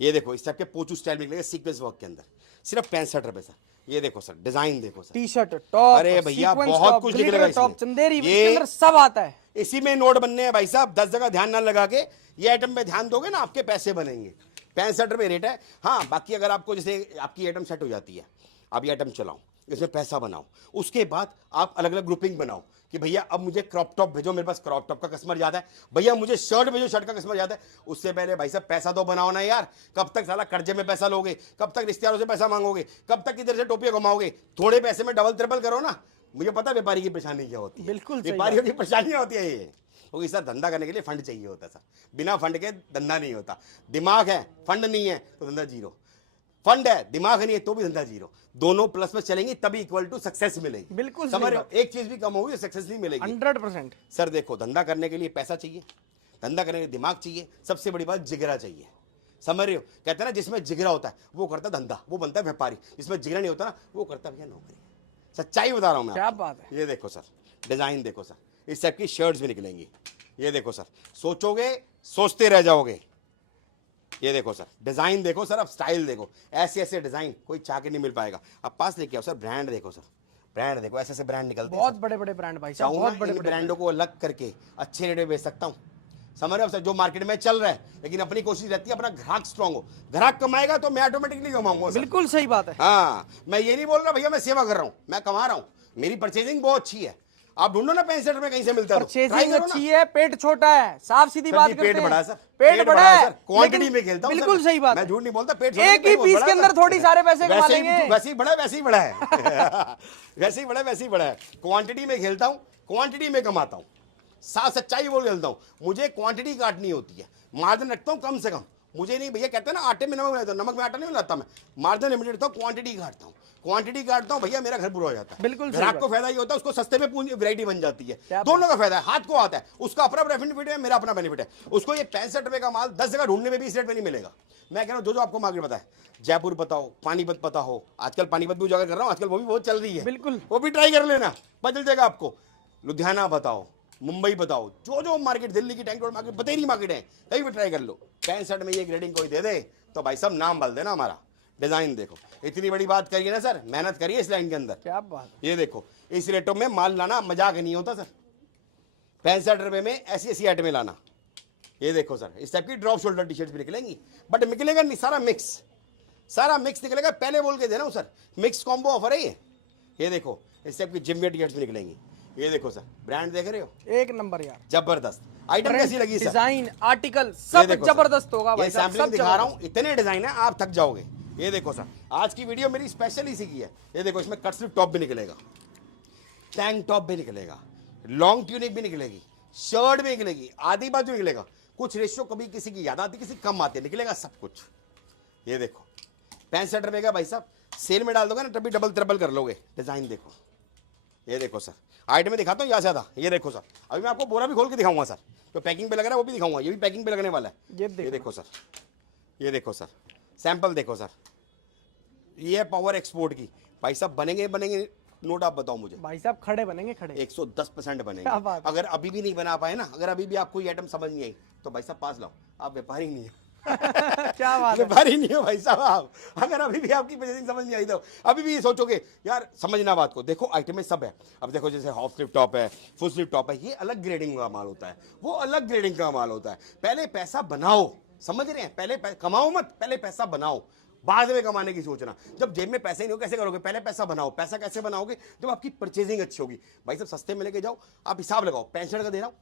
ये देखो इस टाइप के पोचू स्टाइल निकलेगा सीक्वेंस वर्क के अंदर, सिर्फ 65 रुपए सर। ये देखो सर डिजाइन देखो सर, टी शर्ट, टॉप, अरे भैया बहुत कुछ निकलेगा टॉप, इसमें। चंदेरी, ये इसके अंदर सब आता है। इसी में नोट बनने हैं भाई साहब, 10 जगह ध्यान ना लगा के ये आइटम पे ध्यान दोगे ना, आपके पैसे बनेंगे। 65 रुपए रेट है। हाँ बाकी अगर आपको जैसे आपकी आइटम सेट हो जाती है, आप ये आइटम चलाओ, इसमें पैसा बनाओ, उसके बाद आप अलग अलग ग्रुपिंग बनाओ कि भैया अब मुझे क्रॉप टॉप भेजो, मेरे पास क्रॉप टॉप का कस्टमर ज़्यादा है, भैया मुझे शर्ट भेजो, शर्ट का कस्टमर ज़्यादा है। उससे पहले भाई साहब पैसा तो बनाओ ना यार, कब तक साला कर्जे में पैसा लोगे, कब तक रिश्तेदारों से पैसा मांगोगे, कब तक इधर से टोपियां कमाओगे। थोड़े पैसे में डबल ट्रिपल करो ना। मुझे पता है व्यापारी की परेशानी क्या होती है, बिल्कुल व्यापारियों की परेशानियां होती है ये, क्योंकि सर धंधा करने के लिए फंड चाहिए होता है सर, बिना फंड के धंधा नहीं होता। दिमाग है फंड नहीं है तो धंधा जीरो, फंड है दिमाग नहीं है तो भी धंधा जीरो, दोनों प्लस में चलेंगे तभी इक्वल टू सक्सेस मिलेगी। बिल्कुल समझ रहे हो, एक चीज भी कम होगी सक्सेस नहीं मिलेगी। 100%। सर देखो धंधा करने के लिए पैसा चाहिए, धंधा करने के लिए दिमाग चाहिए, सबसे बड़ी बात जिगरा चाहिए। समझ रहे हो, कहते हैं ना जिसमें जिगरा होता है वो करता धंधा, वो बनता है व्यापारी, जिसमें जिगरा नहीं होता ना वो करता भैया नौकरी। सच्चाई बता रहा हूं मैं। क्या बात है। ये देखो सर डिजाइन देखो सर, इस टाइप की शर्ट्स भी निकलेंगी। ये देखो सर, सोचोगे सोचते रह जाओगे। ये देखो सर डिजाइन देखो सर, अब स्टाइल देखो, ऐसे ऐसे डिजाइन कोई चाह के नहीं मिल पाएगा। अब पास लेके आओ सर, ब्रांड देखो सर, ब्रांड देखो, ऐसे ऐसे ब्रांड निकलते हैं। बहुत बड़े बड़े ब्रांड भाई साहब, बहुत बड़े बड़े ब्रांडों को अलग करके अच्छे रेट में बेच सकता हूँ। समझ रहे हो सर, जो मार्केट में चल रहा है, लेकिन अपनी कोशिश रहती है अपना ग्राहक स्ट्रांग हो, ग्राहक कमाएगा तो मैं ऑटोमेटिकली कमाऊंगा। बिल्कुल सही बात है। हाँ मैं ये नहीं बोल रहा भैया मैं सेवा कर रहा हूँ, मैं कमा रहा हूँ, मेरी परचेजिंग बहुत अच्छी है। आप ढूंढो ना 65 में कहीं से मिलता है, परचेजिंग अच्छी है, पेट छोटा है, साफ सीधी बात करते हैं। पेट बड़ा है सर, पेट बड़ा है, क्वांटिटी में खेलता हूं। बिल्कुल सही बात, मैं झूठ नहीं बोलता। पेट एक ही पीस के अंदर थोड़ी सारे पैसे कमा लेंगे। वैसे ही बड़ा है, वैसे ही बड़ा है वैसे ही बड़ा है, वैसे ही बड़ा है। क्वांटिटी में खेलता हूँ, क्वांटिटी में कमाता हूँ, साफ सच्चाई बोल खेलता हूँ। मुझे क्वांटिटी काटनी होती है, मार्जिन रखता हूँ कम से कम। मुझे नहीं भैया कहते हैं ना आटे में नमक मिलाता हूँ, नमक में आटा नहीं मिलाता मैं, मार्जिन लिमिटेड रखता हूँ, क्वांटिटी काटता हूँ, क्वांटिटी काटता हूँ भैया, मेरा घर पूरा हो जाता है। बिल्कुल ग्राहक को फायदा ये होता है, उसको सस्ते में पूरी वैरायटी बन जाती है, दोनों का फायदा है। हाथ को आता है, उसका अपना बेनिफिट है, मेरा अपना बेनिफिट है। उसको ये 65 रुपए का माल 10 जगह ढूंढने में भी इस रेट में नहीं मिलेगा। मैं कह रहा हूँ जो आपको मार्केट पता है, जयपुर पता हो, पानीपत पता हो, आजकल पानीपत भी उजागर कर रहा हूँ, आजकल वो भी बहुत चल रही है, बिल्कुल वो भी ट्राई कर लेना, बदल जाएगा आपको। लुधियाना बताओ, मुंबई बताओ, जो मार्केट, दिल्ली की टैंक रोड मार्केट, बतेरी मार्केट है, कहीं भी ट्राई कर लो। 65 में ये ग्रेडिंग कोई दे दे तो भाई सब नाम बदल देना हमारा। डिजाइन देखो, इतनी बड़ी बात करिए ना सर, मेहनत करिए इस लाइन के अंदर। क्या बात। ये देखो इस रेटों में माल लाना मजाक नहीं होता सर, 65 रुपए में ऐसी ऐसी आइटमें लाना। ये देखो सर इस टाइप की ड्रॉप शोल्डर टी शर्ट भी निकलेंगी, बट निकलेगा नहीं सारा मिक्स, सारा मिक्स निकलेगा। पहले बोल के दे रहा हूँ सर, मिक्स कॉम्बो ऑफर है ये। ये देखो इस टाइप की जिम वेयर टी शर्ट्स भी निकलेंगी। ये देखो सर ब्रांड देख रहे हो, एक नंबर यार, जबरदस्त। आइटम कैसी लगी सर? डिजाइन, आर्टिकल सब जबरदस्त होगा भाई साहब, सब दिखा रहा हूँ, इतने डिजाइन है आप थक जाओगे। ये देखो सर आज की वीडियो मेरी स्पेशल इसी की है। ये देखो इसमें कट स्लीव टॉप भी निकलेगा, टैंक टॉप भी निकलेगा, लॉन्ग ट्यूनिक भी निकलेगी, शर्ट भी निकलेगी, आधी बाजू निकलेगा, कुछ रेशियो कभी किसी की ज्यादा आती किसी कम आती है, निकलेगा सब कुछ। ये देखो 65 रुपए का भाई साहब, सेल में डाल दोगे ना तभी डबल ट्रिपल कर लोगे। डिजाइन देखो, ये देखो सर आइटम में दिखाता हूँ यहाँ से ज्यादा। ये देखो सर अभी मैं आपको बोरा भी खोल के दिखाऊंगा सर, जो पैकिंग पे लग रहा है वो भी दिखाऊंगा, ये भी पैकिंग पे लगने वाला है। ये देखो सर, ये देखो सर सैंपल देखो सर, ये पावर एक्सपोर्ट की भाई साहब बनेंगे बनेंगे नोट। आप बताओ मुझे भाई साहब, खड़े बनेंगे, खड़े 110% बनेंगे। क्या बात है। अगर अभी भी नहीं बना पाए ना, अगर अभी भी आपको ये आइटम समझ नहीं आई तो भाई साहब पास लाओ, आप व्यापारी नहीं है क्या बात है, व्यापारी नहीं हो भाई साहब आप। अगर अभी भी आपकी प्रेजेंस समझ नहीं आई तो अभी भी ये सोचोगे यार, समझना बात को। देखो आइटम में सब है। अब देखो जैसे हाफ स्लीव टॉप है, फुल स्लीव टॉप है, ये अलग ग्रेडिंग का माल होता है, वो अलग ग्रेडिंग का माल होता है। पहले पैसा बनाओ, समझ रहे हैं, पहले कमाओ मत, पहले पैसा बनाओ, बाद में कमाने की सोचना। जब जेब में पैसे नहीं हो कैसे करोगे? पहले पैसा बनाओ। पैसा कैसे बनाओगे? जब आपकी परचेजिंग अच्छी होगी। भाई सब सस्ते में लेके जाओ, आप हिसाब लगाओ, 65 का दे रहा हूं,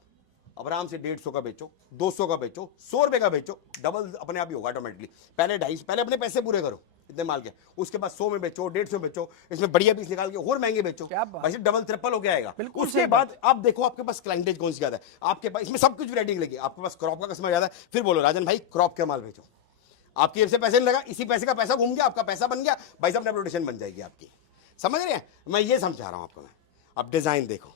अब आराम से 150 का बेचो, 200 का बेचो, 100 रुपए का बेचो, डबल अपने आप ही होगा ऑटोमेटिकली। पहले 250, पहले अपने पैसे पूरे करो, इतने माल के, उसके बाद 100 में बेचो, 150 बेचो, इसमें बढ़िया पीस निकाल के और महंगे बेचो, वैसे डबल ट्रिपल हो जाएगा। उसके बाद आप देखो आपके पास क्लाइंटेज कौन सी ज्यादा है, आपके पास इसमें सब कुछ वैरायटी मिलेगी। आपके पास क्रॉप का कस्टमर ज्यादा है, फिर बोलो राजन भाई क्रॉप के माल बेचो। आपकी जेब से पैसे नहीं लगा, इसी पैसे का पैसा घूम गया, आपका पैसा बन गया, भाई साहब रेपुटेशन बन जाएगी आपकी। समझ रहे हैं, मैं ये समझा रहा हूं आपको। मैं अब डिजाइन देखो,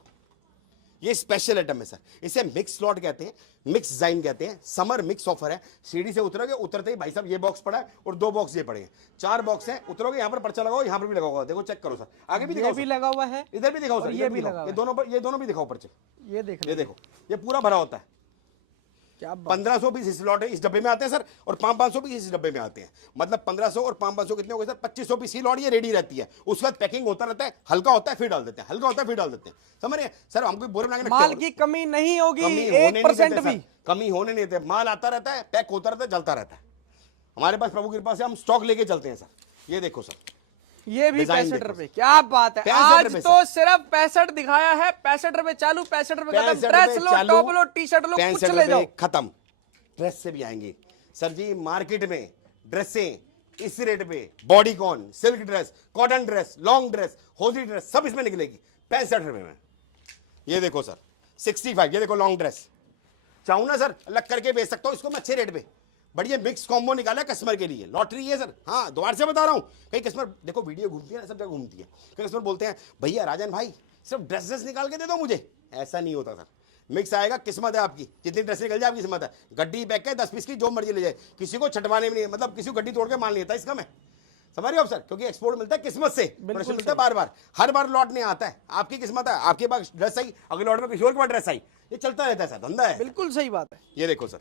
ये स्पेशल आइटम है सर, इसे मिक्स स्लॉट कहते हैं, मिक्स डिजाइन कहते हैं। समर मिक्स ऑफर है। सीढ़ी से उतरोगे, उतरते ही भाई साहब ये बॉक्स पड़ा है और 2 बॉक्स ये पड़े हैं, 4 बॉक्स हैं। उतरोगे यहाँ पर पर्चा लगाओ, यहाँ पर भी लगा हुआ है, देखो चेक करो सर, आगे भी दिखाओ, भी लगा हुआ है, इधर भी दिखाओ सर, ये भी लगा हुआ ये दोनों भी दिखाओ पर्चे। ये देख ये देखो, ये पूरा भरा होता है। क्या 1500 पीस इस लॉट है, इस डब्बे में आते हैं सर, और 500 पीस इस डब्बे में आते हैं। मतलब 1500 और 500 कितने हो गए सर? 2500 पीस ही लॉट ये रेडी रहती है। उसके बाद पैकिंग होता रहता है, हल्का होता है फिर डाल देते हैं, हल्का होता है फिर डाल देते हैं। समझ रहे हैं सर, हमको बोरे बना के माल की कमी नहीं होगी, कमी होने नहीं 1% देते भी सर, कमी होने नहीं देते। माल आता रहता है, पैक होता रहता है, चलता रहता है। हमारे पास प्रभु की कृपा से हम स्टॉक लेके चलते हैं सर। ये देखो सर, ये भी डिजाइन 65 देखो। रुपए, क्या बात है। 65 आज रुपए तो सिर्फ 65 दिखाया है, 65 रुपए चालू, 65 रुपए खत्म। 65 ड्रेस रुपए लो, चालू, टॉप लो, टी शर्ट लो, कुछ 65 ले जाओ। रुपए खत्म। ड्रेस से भी आएंगे सर जी, मार्केट में ड्रेसें इस रेट पे, bodycon, silk dress, cotton dress, long dress, होजी ड्रेस, सब इसमें निकलेगी 65 रुपए में। ये देखो सर 65, ये देखो लॉन्ग ड्रेस। चाहूँ ना सर अलग करके बेच सकता हूँ इसको मैं अच्छे रेट पे। बढ़िया मिक्स कॉम्बो निकाला कस्टमर के लिए, लॉटरी है सर। हाँ दोबारा से बता रहा हूँ, कई कस्टमर देखो वीडियो घूमती है ना, सब जगह घूमती है। कई कस्टमर बोलते हैं भैया राजन भाई सिर्फ ड्रेसेस निकाल के दे दो मुझे। ऐसा नहीं होता सर, मिक्स आएगा, किस्मत है आपकी, जितनी ड्रेस निकल जाए आपकी किस्मत है। गड्डी पैक है 10 पीस की, जो मर्जी ले जाए, किसी को छटवाने में नहीं, मतलब किसी को गड्डी तोड़ के माल नहीं आता इसका। मैं समझ रहे हो आप सर, क्योंकि एक्सपोर्ट मिलता है किस्मत से, प्रोडक्शन मिलता है बार बार, हर बार लॉट नहीं आता है। आपकी किस्मत है, आपके पास ड्रेस आई, अगले लॉट में किसी और के पास ड्रेस आई, ये चलता रहता है सर, धंधा है। बिल्कुल सही बात है। ये देखो सर,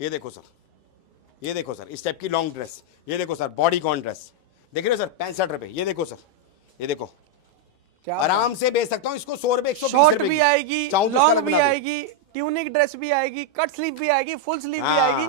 ये देखो सर, ये देखो सर, इस टाइप की लॉन्ग ड्रेस। ये देखो सर बॉडीकॉन ड्रेस, देख रहे हो सर 65 रुपए। ये देखो सर, ये देखो क्या आराम से बेच सकता हूँ इसको 100 रुपए, 120 शॉर्ट रुपए भी की। आएगी, चाहूं तो इसका लॉन्ग अलग भी बना दूं। आएगी, ट्यूनिक ड्रेस भी आएगी, कट स्लीव भी आएगी, फुल स्लीव भी हाँ। आएगी।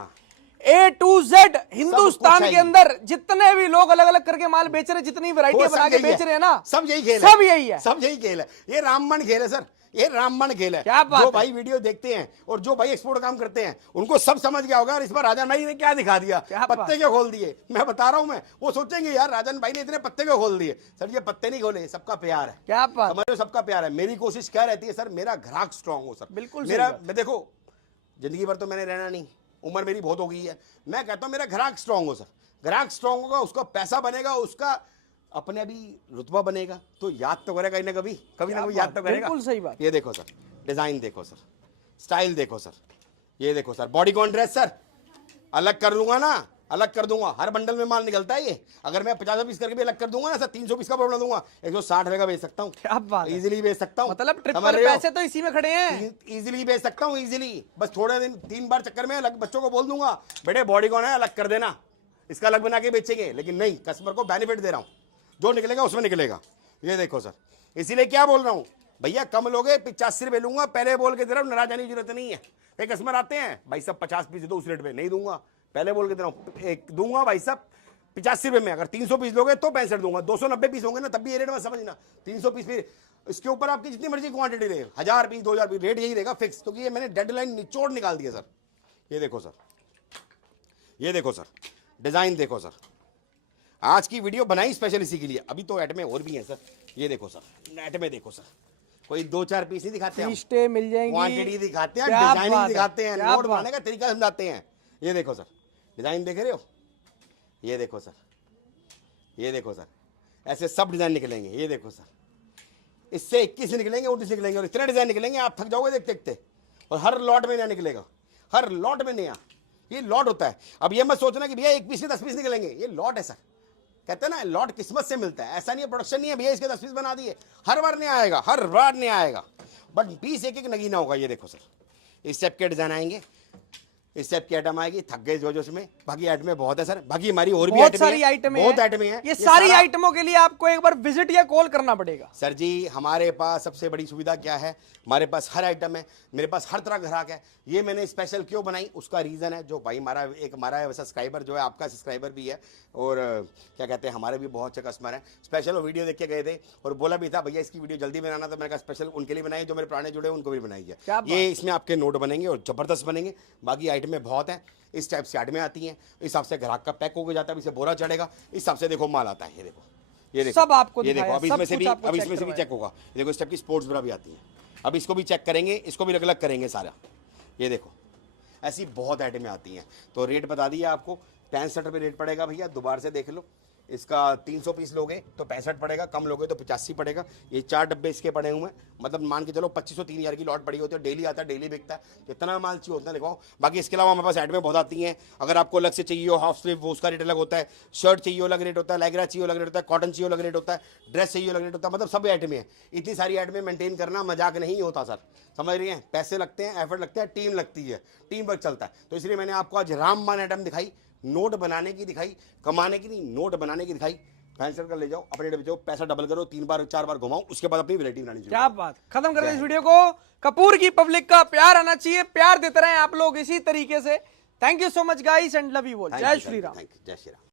A to Z हिंदुस्तान कुछ के है। अंदर जितने भी लोग अलग अलग करके माल बेच रहे हैं, जितनी वैरायटी वो बना सब के यही बेच है। रहे हैं ना, सब यही खेल सब यही है। सब यही खेल है। ये रामबाण खेल है सर, ये रामबाण खेल है। क्या बात जो है। भाई वीडियो देखते हैं और जो भाई एक्सपोर्ट काम करते हैं उनको सब समझ गया होगा। और इस बार राजन भाई ने क्या दिखा दिया, क्या बात। पत्ते क्यों खोल दिए। मैं बता रहा हूं, मैं वो सोचेंगे यार राजन भाई ने इतने पत्ते क्यों खोल दिए। सर ये पत्ते नहीं खोले, सबका प्यार है। क्या बात। समझ रहे हो, सबका प्यार है। मेरी कोशिश क्या रहती है सर, मेरा ग्राहक स्ट्रांग हो सर। बिल्कुल सही मेरा बात। मैं देखो जिंदगी भर तो मैंने रहना नहीं, उम्र मेरी बहुत हो गई है। मैं कहता हूं मेरा ग्राहक स्ट्रांग हो सर। ग्राहक स्ट्रांग होगा, उसका पैसा बनेगा, उसका अपने अभी रुतबा बनेगा, तो याद तो करेगा ना कभी, कभी ना कभी याद तो करेगा। बिल्कुल सही बात। ये देखो सर, डिजाइन देखो सर, स्टाइल देखो सर। ये देखो सर बॉडीकॉन ड्रेस सर, अलग कर लूंगा ना, अलग कर दूंगा। हर बंडल में माल निकलता है ये। अगर मैं 50 पीस करके भी अलग कर दूंगा ना सर, 300 पीस का बना दूंगा, 160 रुपए का बेच सकता हूँ। क्या बात है। इजीली बेच सकता हूँ। मतलब ट्रिप समझ पर रहे हो? पैसे तो इसी में खड़े हैं। इजीली बेच सकता हूँ, इजीली। बस थोड़े दिन 3 बार चक्कर में अलग बच्चों को बोल दूंगा बेटे बॉडीकॉन है अलग कर देना, इसका अलग बना के बेचेंगे। लेकिन नहीं, कस्टमर को बेनिफिट दे रहा हूँ, जो निकलेगा उसमें निकलेगा। ये देखो सर, इसीलिए क्या बोल रहा हूँ भैया, कम लोगे 85 रुपए लूंगा, पहले बोल के दे रहा हूँ, नाराज आने की जरूरत नहीं है। कई कस्टमर आते हैं भाई साहब 50 पीस दे दो उस रेट पे, नहीं दूंगा, पहले बोल के दे रहा हूँ, एक दूंगा भाई साहब 85 रुपए में। अगर 300 पीस लोगे तो 65 दूंगा, 290 पीस होंगे ना तब भी ये रेट में समझना। 300 पीस भी इसके ऊपर आपकी जितनी मर्जी क्वांटिटी रहे, 1000 पीस 2000 पीस, रेट यही रहेगा फिक्स, क्योंकि ये मैंने डेडलाइन निचोड़ निकाल दिया सर। ये देखो सर, ये देखो सर, डिजाइन देखो सर। आज की वीडियो बनाई स्पेशल इसी के लिए। अभी तो ऐड में और भी है सर। ये देखो सर, नेट में देखो सर, कोई 2-4 पीस ही दिखाते हैं, लिस्टें मिल जाएंगी, क्वांटिटी दिखाते हैं, क्या डिजाइनिंग बात है, दिखाते हैं, क्या नोट बात। बनाने का तरीका समझाते हैं। ये देखो सर, डिजाइन देख रहे हो, ये देखो सर, ये देखो सर, ऐसे सब डिजाइन निकलेंगे। ये देखो सर, इससे 21 निकलेंगे, 19 निकलेंगे, और इतने डिजाइन निकलेंगे आप थक जाओगे देखते देखते। और हर लॉट में नया निकलेगा, हर लॉट में नया। ये लॉट होता है। अब ये मत सोचना कि भैया 1 पीस के 10 पीस निकलेंगे, ये लॉट है सर। कहते हैं ना लॉट किस्मत से मिलता है, ऐसा नहीं है, प्रोडक्शन नहीं है भैया इसके 10 पीस बना दिए। हर बार नहीं आएगा, हर बार नहीं आएगा, बट पीस एक एक नगीना होगा। ये देखो सर, इस टाइप के डिजाइन आएंगे, इस टाइप की आइटम आएगी। थक गए जो उसमें, बाकी आइटमें बहुत है सर, बाकी हमारी और भी बहुत आइटमें सारी आइटमें बहुत आइटमें हैं। ये सारी सारा- आइटमों के लिए आपको एक बार विजिट या कॉल करना पड़ेगा। सर जी हमारे पास सबसे बड़ी सुविधा क्या है, हमारे पास हर आइटम है, मेरे पास हर तरह का ग्राहक है। ये मैंने स्पेशल क्यों बनाई, उसका रीज़न है, जो भाई हमारा सब्सक्राइबर जो है, आपका सब्सक्राइबर भी है, और क्या कहते हैं हमारे भी बहुत अच्छे कस्टमर हैं। स्पेशल वो वीडियो देख के गए थे और बोला भी था भैया इसकी वीडियो जल्दी बनाना, तो मैंने कहा स्पेशल उनके लिए बनाई, जो मेरे पुराने जुड़े उनको भी बनाई क्या है। बात। ये इसमें आपके नोट बनेंगे और ज़बरदस्त बनेंगे। बाकी आइटमें बहुत हैं, इस टाइप से आइटमें आती हैं, इस हिसाब से ग्राहक का पैक होकर जाता है, इसे बोरा चढ़ेगा, इस हिसाब से देखो माल आता है। ये देखो, ये देखो, सब आपको ये देखो, दिखाया, अब इसमें सब से भी कुछ आपको अब चेक इसमें से भी करवाया। चेक होगा। ये देखो इस टाइप की स्पोर्ट्स ब्रा भी आती है, अब इसको भी चेक करेंगे, इसको भी अलग अलग करेंगे सारा। ये देखो ऐसी बहुत आइटमें आती हैं, तो रेट बता दिया आपको 65 रुपये रेट पड़ेगा भैया, दोबारा से देख लो। इसका 300 पीस लोगे तो 65 पड़ेगा, कम लोगे तो 85 पड़ेगा। ये 4 डब्बे इसके पड़े हुए हैं, मतलब मान के चलो 2500 3000 की लॉट पड़ी होती है, डेली आता है, डेली बिकता है। जितना माल चाहिए उतना लिखवाओ। बाकी इसके अलावा हमारे पास ऐड में बहुत आती हैं। अगर आपको अलग से चाहिए हो हाफ स्लीव, वो उसका रेट अलग होता है। शर्ट चाहिए अलग रेट होता है, लेगरा चाहिए अलग रेट होता है, कॉटन चाहिए अलग रेट होता है, ड्रेस चाहिए अलग रेट होता है। मतलब सब ऐड में है। इतनी सारी ऐड में मेंटेन करना मजाक नहीं होता सर, समझ रही हैं? पैसे लगते हैं, एफर्ट लगता है, टीम लगती है, टीम वर्क चलता है। तो इसलिए मैंने आपको आज रामबाण आइटम दिखाई, नोट बनाने की दिखाई, कमाने की नहीं, नोट बनाने की दिखाई। कैंसिल कर ले जाओ, अपने बेचो, पैसा डबल करो, 3 बार 4 बार घुमाओ, उसके बाद अपनी वैरायटी बनानी चाहिए। क्या बात, खत्म कर दे इस वीडियो को। कपूर की पब्लिक का प्यार आना चाहिए, प्यार देते रहे आप लोग इसी तरीके से। Thank you so much guys and love you all. जय श्री राम। जय श्री राम।